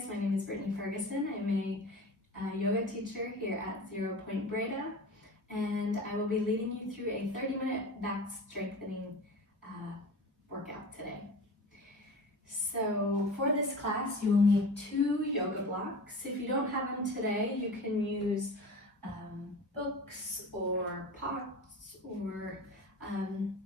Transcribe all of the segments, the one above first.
guys, my name is Brittney Ferguson. I'm a yoga teacher here at 0 Point Breda, and I will be leading you through a 30-minute back strengthening workout today. So for this class, you will need 2 yoga blocks. If you don't have them today, you can use books or pots, or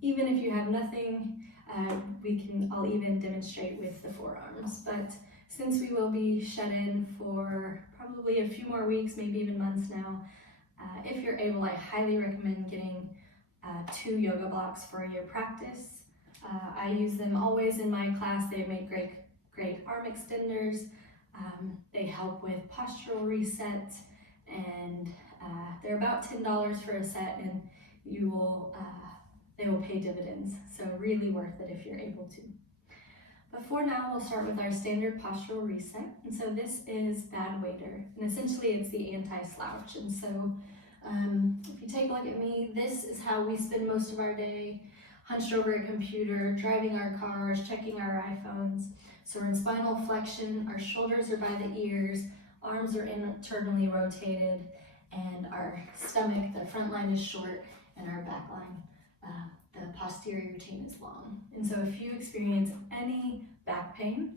even if you have nothing, I'll even demonstrate with the forearms. But since we will be shut in for probably a few more weeks, maybe even months now, if you're able, I highly recommend getting 2 yoga blocks for your practice. I use them always in my class. They make great arm extenders. They help with postural reset, and they're about $10 for a set, and they will pay dividends. So really worth it if you're able to. But for now, we'll start with our standard postural reset. And so this is bad waiter, and essentially it's the anti-slouch. And so if you take a look at me, this is how we spend most of our day, hunched over a computer, driving our cars, checking our iPhones. So we're in spinal flexion, our shoulders are by the ears, arms are internally rotated, and our stomach, the front line is short, and our back line, the posterior routine is long. And so if you experience any back pain,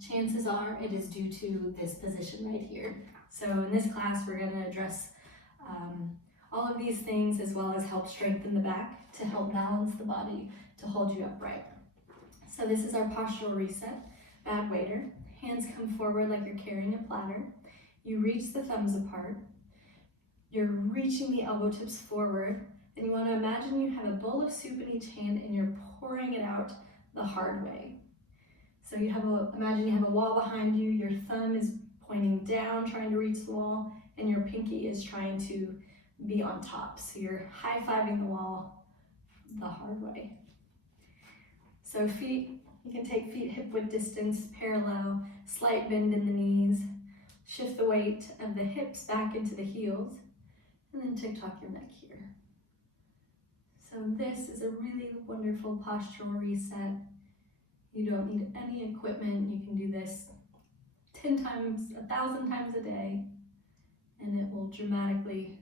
chances are it is due to this position right here. So in this class, we're going to address all of these things, as well as help strengthen the back to help balance the body to hold you upright. So this is our postural reset, bad waiter. Hands come forward like you're carrying a platter. You reach the thumbs apart. You're reaching the elbow tips forward, and you want to imagine you have a bowl of soup in each hand and you're pouring it out the hard way. So imagine you have a wall behind you, your thumb is pointing down, trying to reach the wall, and your pinky is trying to be on top. So you're high-fiving the wall the hard way. So feet, you can take feet hip-width distance, parallel, slight bend in the knees, shift the weight of the hips back into the heels, and then tick-tock your neck here. So this is a really wonderful postural reset. You don't need any equipment. You can do this 10 times, 1,000 times a day, and it will dramatically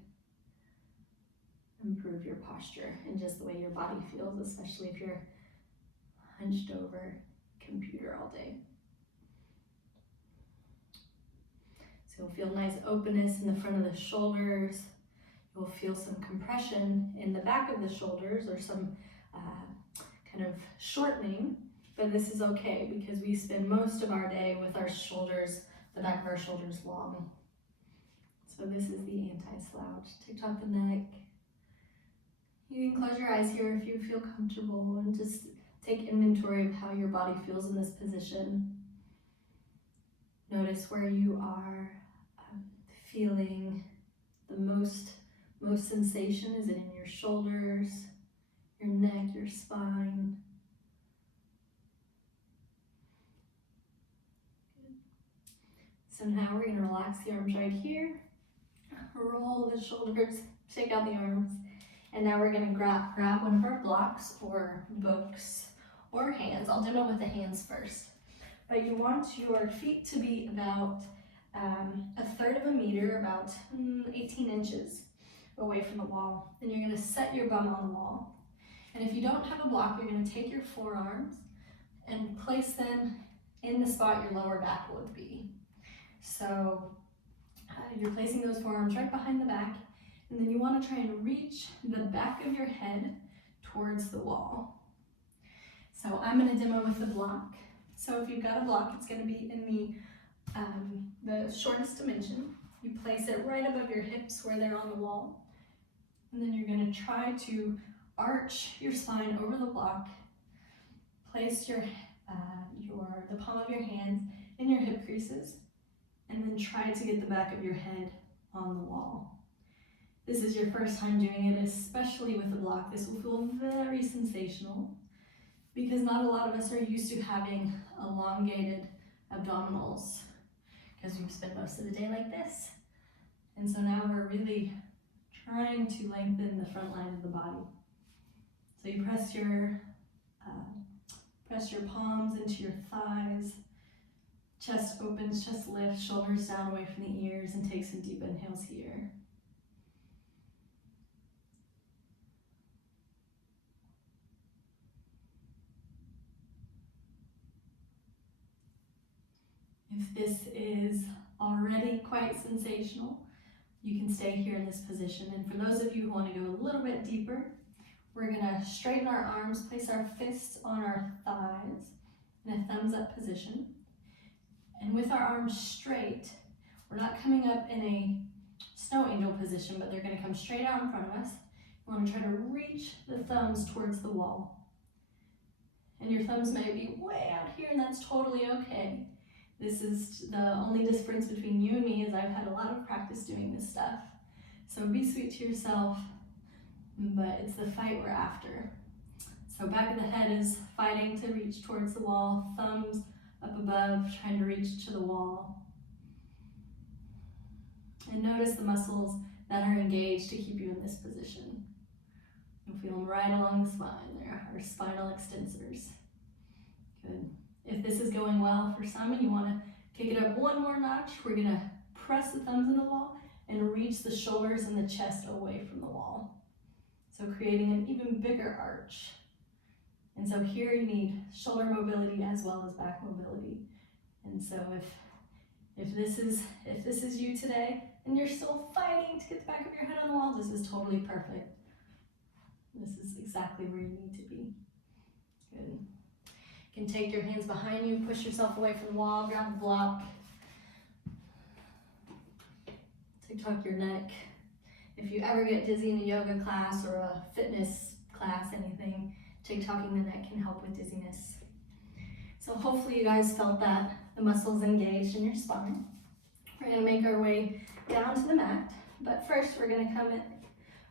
improve your posture and just the way your body feels, especially if you're hunched over a computer all day. So you'll feel nice openness in the front of the shoulders. You'll feel some compression in the back of the shoulders, or some kind of shortening, but this is okay because we spend most of our day with our shoulders, the back of our shoulders long. So this is the anti-slouch. Tick-tock the neck. You can close your eyes here if you feel comfortable, and just take inventory of how your body feels in this position. Notice where you are feeling the most sensation. Is it in your shoulders, your neck, your spine? Good. So now we're going to relax the arms right here, roll the shoulders, shake out the arms, and now we're going to grab one of our blocks or books or hands. I'll demo with the hands first. But you want your feet to be about 1/3 of a meter, about 18 inches away from the wall. Then you're going to set your bum on the wall. And if you don't have a block, you're going to take your forearms and place them in the spot your lower back would be. So you're placing those forearms right behind the back, and then you want to try and reach the back of your head towards the wall. So I'm going to demo with the block. So if you've got a block, it's going to be in the shortest dimension. You place it right above your hips where they're on the wall. And then you're going to try to arch your spine over the block. Place the palm of your hands in your hip creases, and then try to get the back of your head on the wall. This is your first time doing it, especially with the block. This will feel very sensational because not a lot of us are used to having elongated abdominals because we spend most of the day like this. And so now we're really trying to lengthen the front line of the body. So you press your palms into your thighs, Chest opens, chest lifts, shoulders down away from the ears, and take some deep inhales here. If this is already quite sensational, you can stay here in this position. And for those of you who want to go a little bit deeper, we're gonna straighten our arms, place our fists on our thighs in a thumbs up position. And with our arms straight, we're not coming up in a snow angel position, but they're gonna come straight out in front of us. You wanna try to reach the thumbs towards the wall. And your thumbs may be way out here, and that's totally okay. This is the only difference between you and me, is I've had a lot of practice doing this stuff. So be sweet to yourself, but it's the fight we're after. So back of the head is fighting to reach towards the wall, thumbs up above, trying to reach to the wall. And notice the muscles that are engaged to keep you in this position. You'll feel them right along the spine there, our spinal extensors. Good. If this is going well for some and you want to kick it up one more notch, we're going to press the thumbs in the wall and reach the shoulders and the chest away from the wall. So creating an even bigger arch. And so here you need shoulder mobility as well as back mobility. And so if this is you today and you're still fighting to get the back of your head on the wall, this is totally perfect. This is exactly where you need to be. Good. You can take your hands behind you, push yourself away from the wall, grab the block. Tuck your neck. If you ever get dizzy in a yoga class or a fitness class, anything, tucking the neck can help with dizziness. So hopefully you guys felt that the muscles engaged in your spine. We're gonna make our way down to the mat, but first we're gonna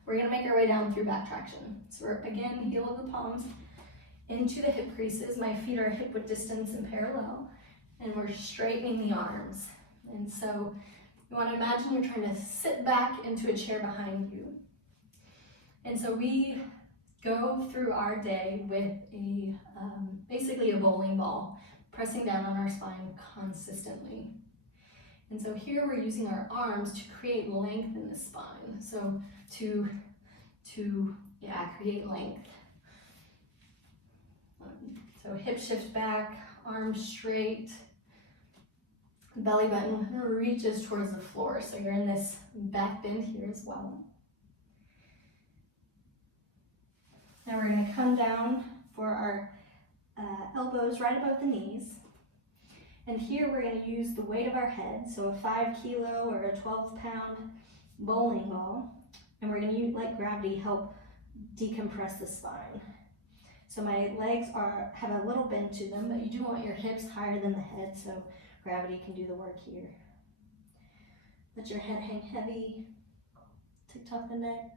make our way down through back traction. So we're, again, heel of the palms into the hip creases. My feet are hip width distance and parallel, and we're straightening the arms. And so you want to imagine you're trying to sit back into a chair behind you. And so we go through our day with basically a bowling ball, pressing down on our spine consistently. And so here we're using our arms to create length in the spine. So to create length. So hip shift back, arms straight, belly button reaches towards the floor. So you're in this back bend here as well. Now we're going to come down for our elbows right above the knees. And here we're going to use the weight of our head, so a 5 kilo or a 12-pound bowling ball. And we're going to let gravity help decompress the spine. So my legs have a little bend to them, but you do want your hips higher than the head, so gravity can do the work here. Let your head hang heavy, tuck the neck,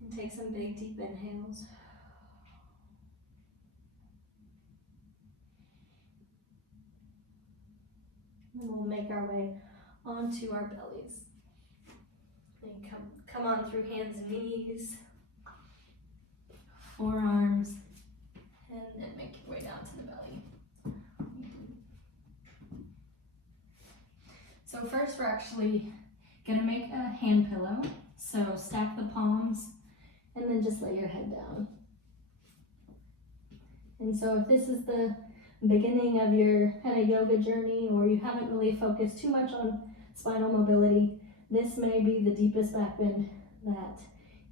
and take some big deep inhales. And we'll make our way onto our bellies. And come on through hands and knees, forearms, and then make your way down to the belly. So first we're actually gonna make a hand pillow. So stack the palms and then just lay your head down. And so if this is the beginning of your kind of yoga journey, or you haven't really focused too much on spinal mobility, this may be the deepest back bend that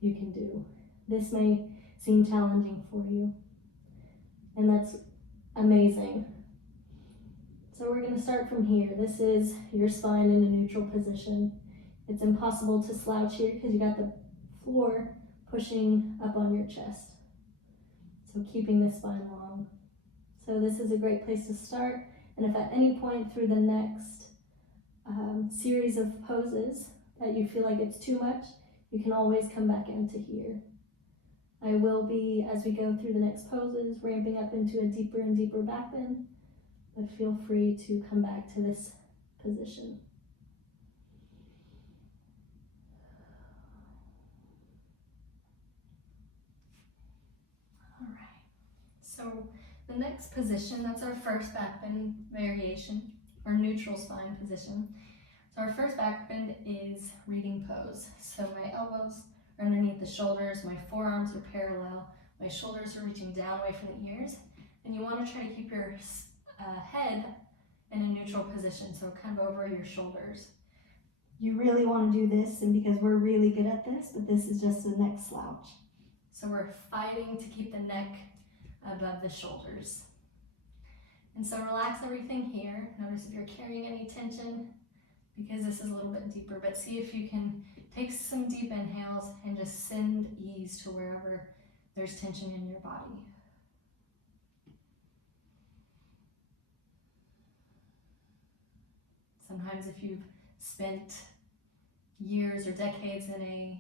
you can do. This may seem challenging for you, and that's amazing. So we're going to start from here. This is your spine in a neutral position. It's impossible to slouch here because you got the floor pushing up on your chest. So keeping the spine long. So this is a great place to start. And if at any point through the next series of poses that you feel like it's too much, you can always come back into here. I will be, as we go through the next poses, ramping up into a deeper and deeper back bend, but feel free to come back to this position. All right, so The next position, that's our first back bend variation, or neutral spine position. So our first back bend is reading pose. So my elbows are underneath the shoulders, my forearms are parallel, my shoulders are reaching down away from the ears, and you want to try to keep your head in a neutral position, so kind of over your shoulders. You really want to do this, and because we're really good at this, but this is just a neck slouch. So we're fighting to keep the neck above the shoulders. And so relax everything here. Notice if you're carrying any tension, because this is a little bit deeper, but see if you can take some deep inhales and just send ease to wherever there's tension in your body. Sometimes if you've spent years or decades in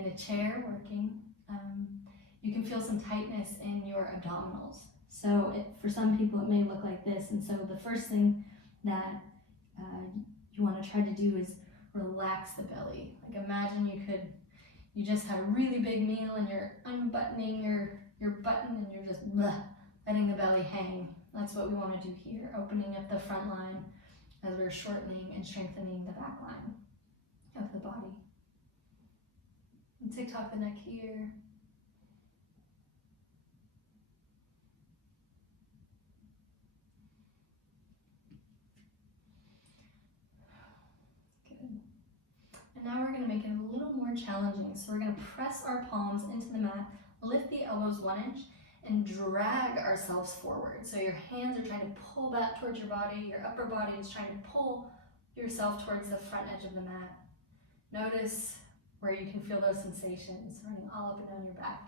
a chair working, you can feel some tightness in your abdominals. So for some people it may look like this, and so the first thing that you want to try to do is relax the belly. Like imagine you just had a really big meal and you're unbuttoning your button and you're just letting the belly hang. That's what we want to do here, opening up the front line as we're shortening and strengthening the back line of the body. And tick-tock the neck here. And now we're going to make it a little more challenging. So we're going to press our palms into the mat, lift the elbows 1 inch, and drag ourselves forward. So your hands are trying to pull back towards your body, your upper body is trying to pull yourself towards the front edge of the mat. Notice where you can feel those sensations running all up and down your back.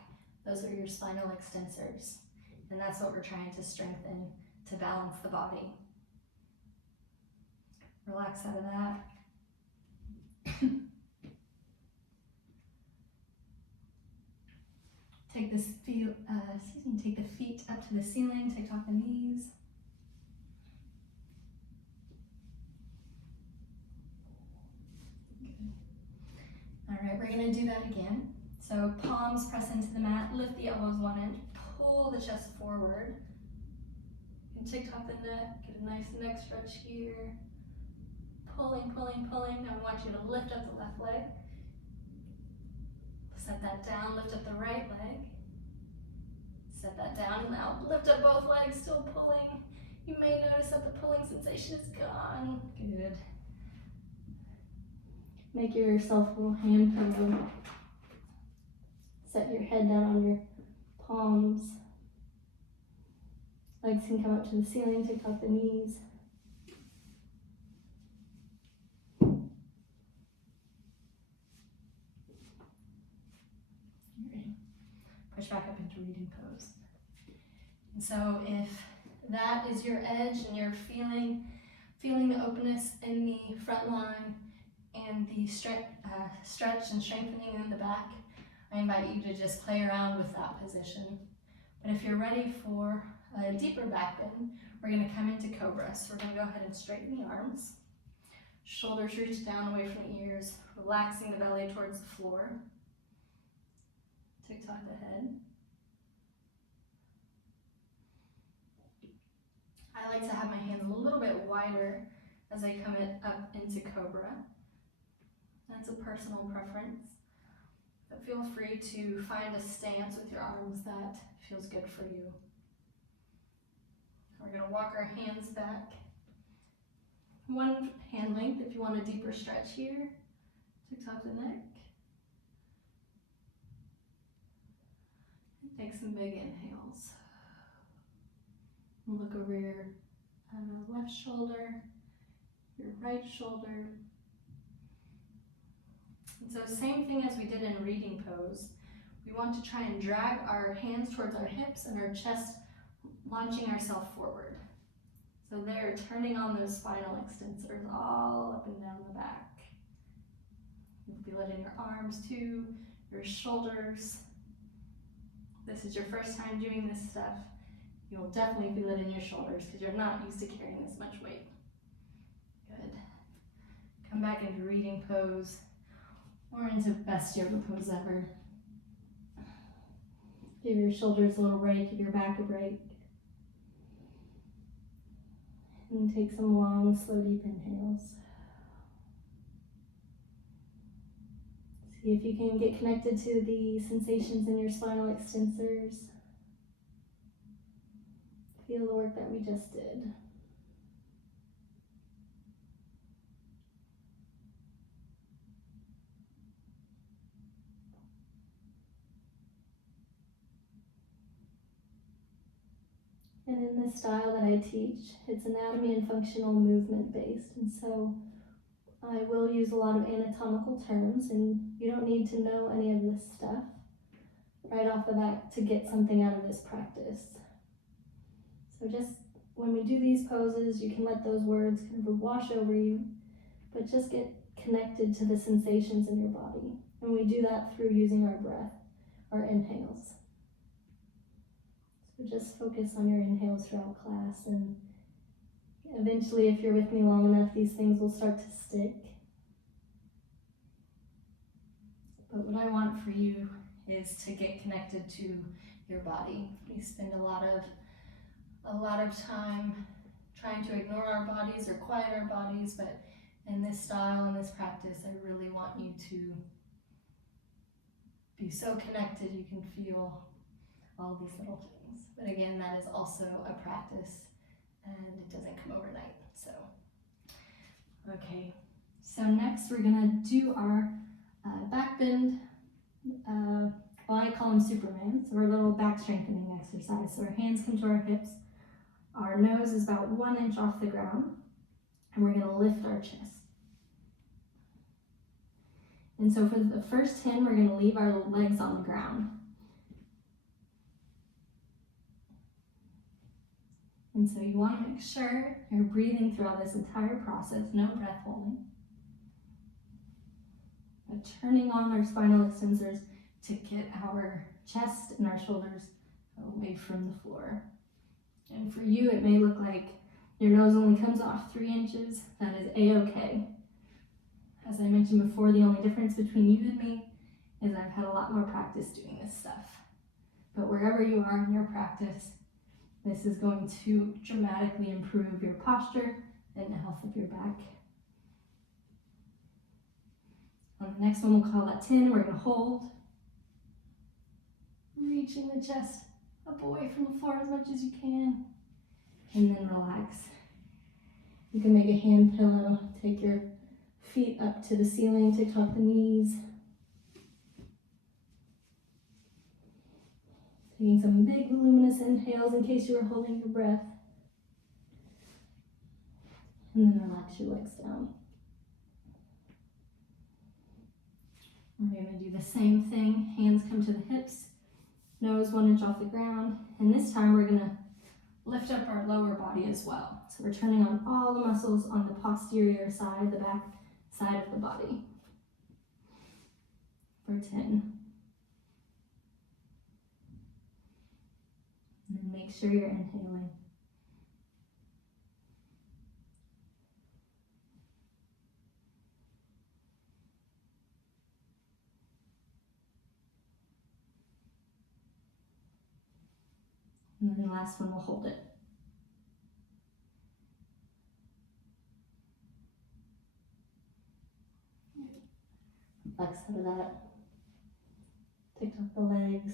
Those are your spinal extensors. And that's what we're trying to strengthen to balance the body. Relax out of that. Take the feet up to the ceiling, take off the knees. Good. All right, we're gonna do that again. So palms press into the mat, lift the elbows 1 inch, pull the chest forward. And tick off the neck, get a nice neck stretch here. Pulling, pulling, pulling. Now I want you to lift up the left leg. Set that down, lift up the right leg. Set that down, and now lift up both legs, still pulling. You may notice that the pulling sensation is gone. Good. Make yourself a little hand pillow. Set your head down on your palms. Legs can come up to the ceiling, take off the knees. Push back up into reading pose. And so if that is your edge and you're feeling the openness in the front line and the stretch and strengthening in the back, I invite you to just play around with that position. But if you're ready for a deeper back bend, we're going to come into cobra. So we're going to go ahead and straighten the arms. Shoulders reach down away from the ears, relaxing the belly towards the floor. Tick-tock the head. I like to have my hands a little bit wider as I come up into cobra. That's a personal preference. But feel free to find a stance with your arms that feels good for you. We're going to walk our hands back 1 hand length if you want a deeper stretch here. Tick-tock the neck. Take some big inhales. Look over your left shoulder, your right shoulder. And so same thing as we did in reading pose. We want to try and drag our hands towards our hips and our chest, launching ourselves forward. So there, turning on those spinal extensors all up and down the back. You'll feel it in your arms too, your shoulders. This is your first time doing this stuff. You'll definitely feel it in your shoulders because you're not used to carrying this much weight. Good. Come back into reading pose or into best yoga pose ever. Give your shoulders a little break, give your back a break. And take some long, slow, deep inhales. See if you can get connected to the sensations in your spinal extensors. Feel the work that we just did. And in this style that I teach, it's anatomy and functional movement based. And so I will use a lot of anatomical terms, and you don't need to know any of this stuff right off the bat to get something out of this practice. So just when we do these poses, you can let those words kind of wash over you, but just get connected to the sensations in your body. And we do that through using our breath, our inhales. So just focus on your inhales throughout class, and eventually, if you're with me long enough, these things will start to stick. But what I want for you is to get connected to your body. We spend a lot of time trying to ignore our bodies or quiet our bodies, but in this style, in this practice, I really want you to be so connected you can feel all these little things. But again, that is also a practice, and it doesn't come overnight. So, okay. So next we're gonna do our back bend. Well, I call them Superman. So our little back strengthening exercise. So our hands come to our hips. Our nose is about 1 inch off the ground, and we're gonna lift our chest. And so for the first 10, we're gonna leave our legs on the ground. And so you want to make sure you're breathing throughout this entire process, no breath holding. But turning on our spinal extensors to get our chest and our shoulders away from the floor. And for you, it may look like your nose only comes off 3 inches. That is a-okay. As I mentioned before, the only difference between you and me is I've had a lot more practice doing this stuff. But wherever you are in your practice, this is going to dramatically improve your posture and the health of your back. On the next one, we'll call that 10. We're going to hold. Reaching the chest up away from the floor as much as you can. And then relax. You can make a hand pillow. Take your feet up to the ceiling. Take off the knees. Taking some big voluminous inhales in case you were holding your breath. And then relax your legs down. We're going to do the same thing. Hands come to the hips. Nose 1 inch off the ground. And this time we're going to lift up our lower body as well. So we're turning on all the muscles on the posterior side, the back side of the body. For 10. And then make sure you're inhaling. And then the last one, we'll hold it. Flex out of that. Take off the legs.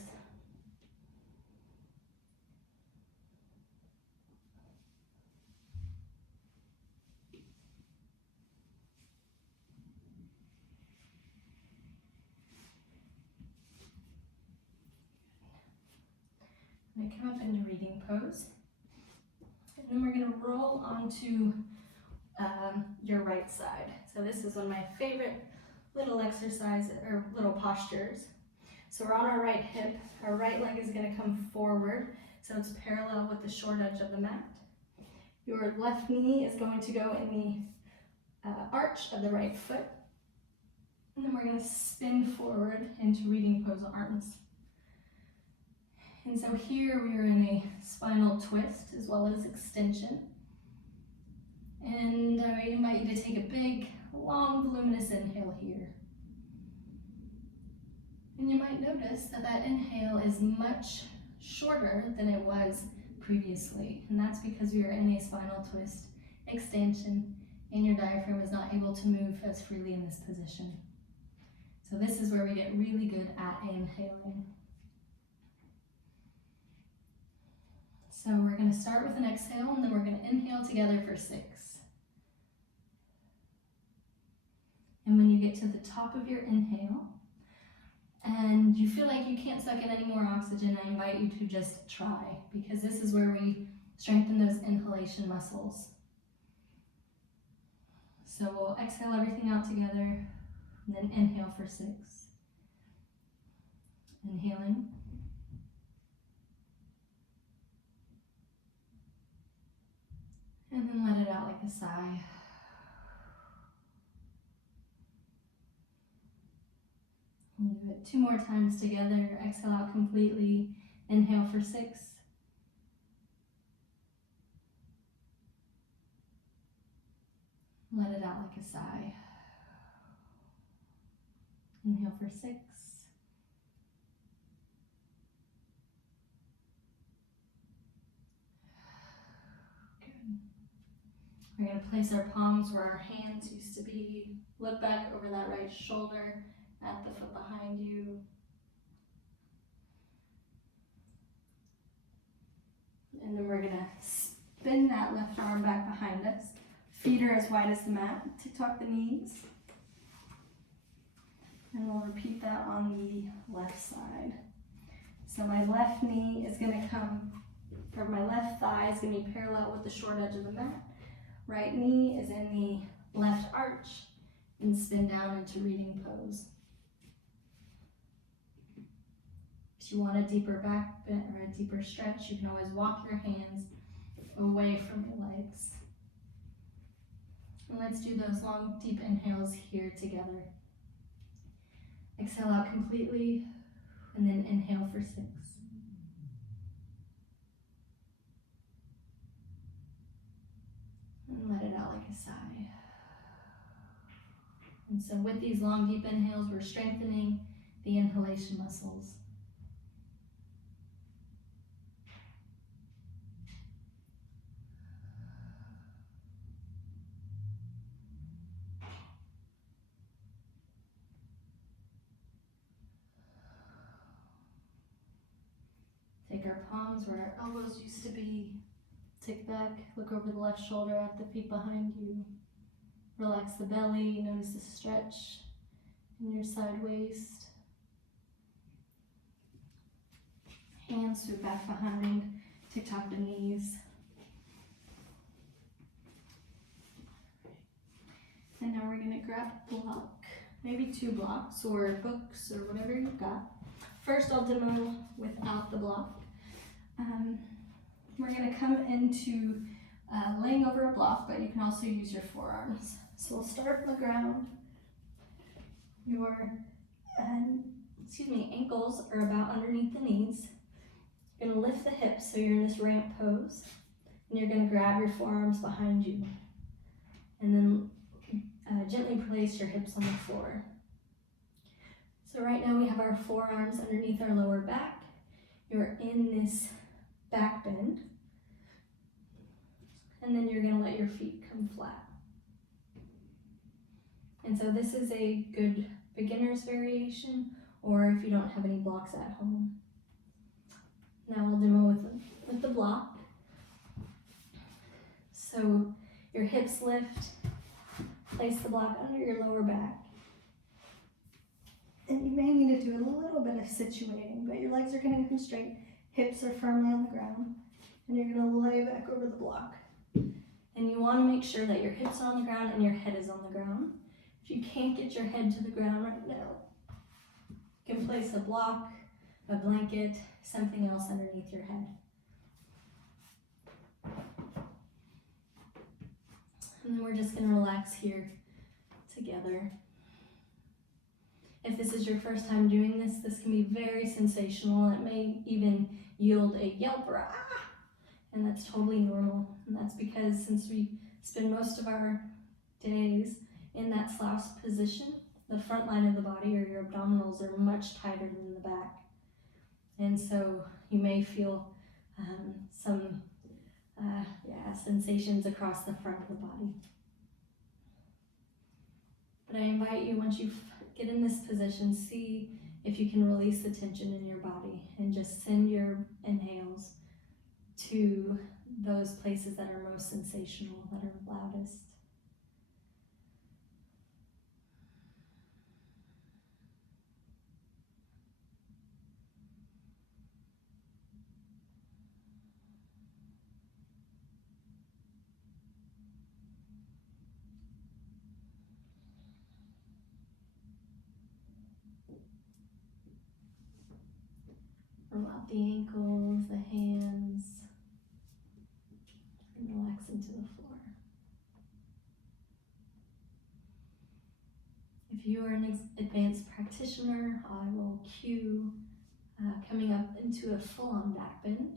And come up into reading pose. And then we're going to roll onto your right side. So this is one of my favorite little exercises or little postures. So we're on our right hip. Our right leg is going to come forward, so it's parallel with the short edge of the mat. Your left knee is going to go in the arch of the right foot. And then we're going to spin forward into reading pose arms. And so here we are in a spinal twist as well as extension. And I invite you to take a big, long, voluminous inhale here. And you might notice that that inhale is much shorter than it was previously. And that's because we are in a spinal twist extension, and your diaphragm is not able to move as freely in this position. So this is where we get really good at inhaling. So we're going to start with an exhale, and then we're going to inhale together for 6. And when you get to the top of your inhale, and you feel like you can't suck in any more oxygen, I invite you to just try, because this is where we strengthen those inhalation muscles. So we'll exhale everything out together, and then inhale for 6. Inhaling. And then let it out like a sigh. We'll do it 2 more times together. Exhale out completely. Inhale for 6. Let it out like a sigh. Inhale for 6. Good. We're going to place our palms where our hands used to be. Look back over that right shoulder at the foot behind you. And then we're going to spin that left arm back behind us. Feet are as wide as the mat to tuck the knees. And we'll repeat that on the left side. So my left knee is going to come, or my left thigh is going to be parallel with the short edge of the mat. Right knee is in the left arch, and spin down into reading pose. If you want a deeper back bend or a deeper stretch, you can always walk your hands away from your legs. And let's do those long, deep inhales here together. Exhale out completely, and then inhale for 6. And let it out like a sigh. And so with these long, deep inhales, we're strengthening the inhalation muscles. Take our palms where our elbows used to be. Tick back, look over the left shoulder at the feet behind you. Relax the belly, notice the stretch in your side waist. Hands sweep back behind, tick-tock the knees. And now we're gonna grab a block, maybe 2 blocks or books or whatever you've got. First I'll demo without the block. We're gonna come into laying over a block, but you can also use your forearms. So we'll start on the ground. Your ankles are about underneath the knees. You're gonna lift the hips so you're in this ramp pose. And you're gonna grab your forearms behind you. And then gently place your hips on the floor. So right now we have our forearms underneath our lower back. You're in this back bend. And then you're gonna let your feet come flat. And so this is a good beginner's variation, or if you don't have any blocks at home. Now we'll demo with the block. So your hips lift, place the block under your lower back. And you may need to do a little bit of situating, but your legs are gonna come straight, hips are firmly on the ground, and you're gonna lay back over the block. And you wanna make sure that your hips are on the ground and your head is on the ground. If you can't get your head to the ground right now, you can place a block, a blanket, something else underneath your head. And then we're just gonna relax here together. If this is your first time doing this, this can be very sensational. It may even yield a yelp or a ah, and that's totally normal. And that's because since we spend most of our days in that slouch position, the front line of the body or your abdominals are much tighter than the back. And so you may feel some sensations across the front of the body. But I invite you, once you get in this position, see if you can release the tension in your body and just send your inhales to those places that are most sensational, that are loudest. Roll out the ankles, the hands, and relax into the floor. If you are an advanced practitioner, I will cue coming up into a full-on back bend.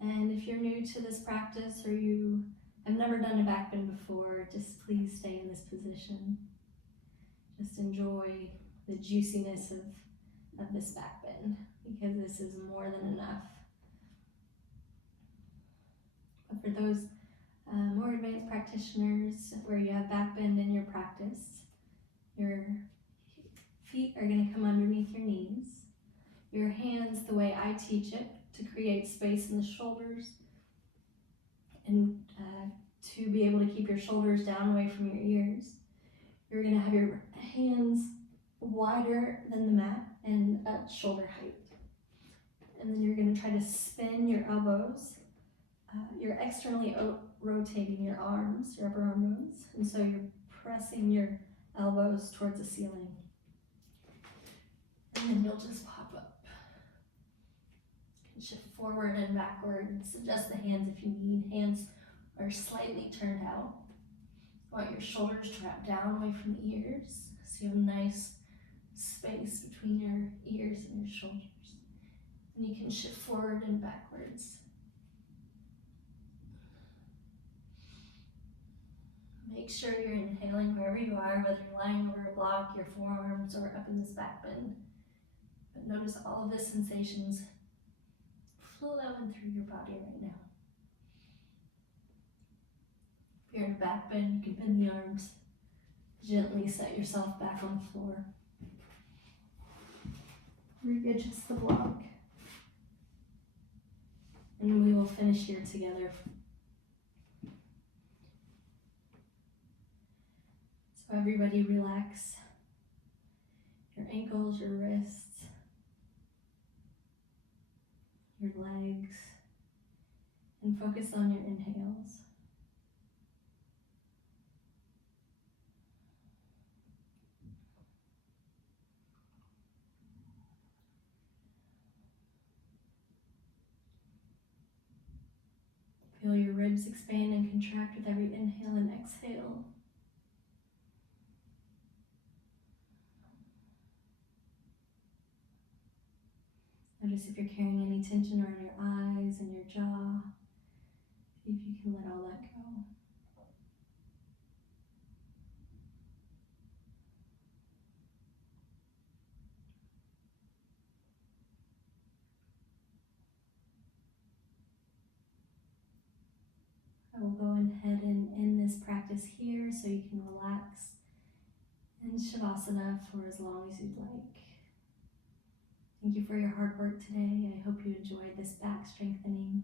And if you're new to this practice or you have never done a back bend before, just please stay in this position. Just enjoy the juiciness of this back bend, because this is more than enough. But for those more advanced practitioners where you have back bend in your practice, your feet are going to come underneath your knees. Your hands, the way I teach it, to create space in the shoulders and to be able to keep your shoulders down away from your ears. You're going to have your hands wider than the mat and at shoulder height. And then you're going to try to spin your elbows. You're externally rotating your arms, your upper arm bones, and so you're pressing your elbows towards the ceiling. And then you'll just pop up. You can shift forward and backwards. Adjust the hands if you need. Hands are slightly turned out. You want your shoulders to wrap down away from the ears, so you have a nice space between your ears and your shoulders. And you can shift forward and backwards. Make sure you're inhaling wherever you are, whether you're lying over a block, your forearms, or up in this back bend. But notice all of the sensations flowing through your body right now. If you're in a back bend, you can bend the arms. Gently set yourself back on the floor. Readjust the block. And we will finish here together. So everybody relax your ankles, your wrists, your legs, and focus on your inhales. Feel your ribs expand and contract with every inhale and exhale. Notice if you're carrying any tension around your eyes and your jaw. See if you can let all that go. I will go ahead and end this practice here so you can relax in Shavasana for as long as you'd like. Thank you for your hard work today. I hope you enjoyed this back strengthening.